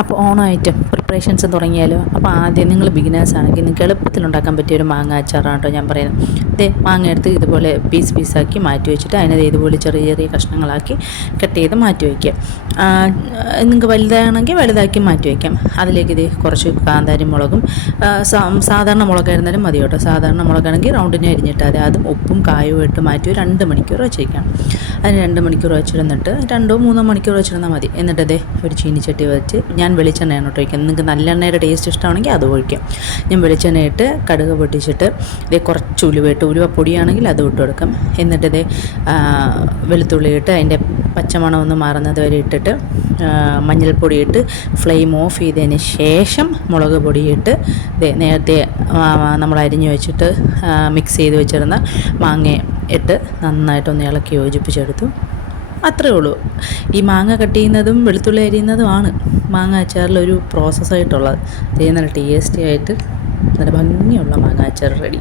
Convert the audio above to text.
അപ്പോൾ ഓണമായിട്ട് പ്രിപ്പറേഷൻസ് തുടങ്ങിയാലോ. അപ്പോൾ ആദ്യം നിങ്ങൾ ബിഗിനേഴ്സ് ആണെങ്കിൽ നിങ്ങൾക്ക് എളുപ്പത്തിൽ ഉണ്ടാക്കാൻ പറ്റിയ ഒരു മാങ്ങ അച്ചാറാണ് കേട്ടോ ഞാൻ പറയുന്നത്. ഇതേ മാങ്ങ എടുത്ത് ഇതുപോലെ പീസാക്കി മാറ്റി വെച്ചിട്ട് അതിനത് ഇതുപോലെ ചെറിയ ചെറിയ കഷ്ണങ്ങളാക്കി കട്ട് ചെയ്ത് മാറ്റി വയ്ക്കുക. നിങ്ങൾക്ക് വലുതാണെങ്കിൽ വലുതാക്കി മാറ്റി വയ്ക്കാം. അതിലേക്ക് ഇത് കുറച്ച് കാന്താരി മുളകും സാധാരണ മുളകായിരുന്നാലും മതി കേട്ടോ. സാധാരണ മുളകാണെങ്കിൽ റൗണ്ടിന് അരിഞ്ഞിട്ട് അതും ഉപ്പും കായവും ഇട്ട് മാറ്റി ഒരു 2 മണിക്കൂർ വെച്ചേക്കാം. അതിന് 2 മണിക്കൂർ വെച്ചിരുന്നിട്ട് 2-3 മണിക്കൂർ വെച്ചിരുന്നാൽ മതി. എന്നിട്ട് അതേ ഒരു ചീനിച്ചട്ടി വെച്ച് ഞാൻ വെളിച്ചെണ്ണയാണ് കേട്ടോ ഒഴിക്കുന്നത്. നിങ്ങൾക്ക് നല്ലെണ്ണയുടെ ടേസ്റ്റ് ഇഷ്ടമാണെങ്കിൽ അത് ഒഴിക്കാം. ഞാൻ വെളിച്ചെണ്ണ ഇട്ട് കടുക് പൊട്ടിച്ചിട്ട് ഇതേ കുറച്ച് ഉലുവപ്പൊടിയാണെങ്കിൽ അത് ഇട്ട് കൊടുക്കാം. എന്നിട്ട് ഇതേ വെളുത്തുള്ളി ഇട്ട് അതിൻ്റെ പച്ചമണം ഒന്ന് മാറുന്നത് വരെ ഇട്ടിട്ട് മഞ്ഞൾപ്പൊടി ഇട്ട് ഫ്ലെയിം ഓഫ് ചെയ്തതിന് ശേഷം മുളക് പൊടിയിട്ട് നേരത്തെ നമ്മൾ അരിഞ്ഞ് വെച്ചിട്ട് മിക്സ് ചെയ്ത് വെച്ചിരുന്ന മാങ്ങ ഇട്ട് നന്നായിട്ടൊന്ന് ഇളക്കി യോജിപ്പിച്ചെടുത്തു. അത്രയേ ഉള്ളൂ. ഈ മാങ്ങ കട്ട് ചെയ്യുന്നതും വെളുത്തുള്ളി അരിയുന്നതുമാണ് മാങ്ങ അച്ചാറിലൊരു പ്രോസസ്സായിട്ടുള്ളത്. നല്ല ടേസ്റ്റി ആയിട്ട് നല്ല ഭംഗിയുള്ള മാങ്ങ അച്ചാർ റെഡി.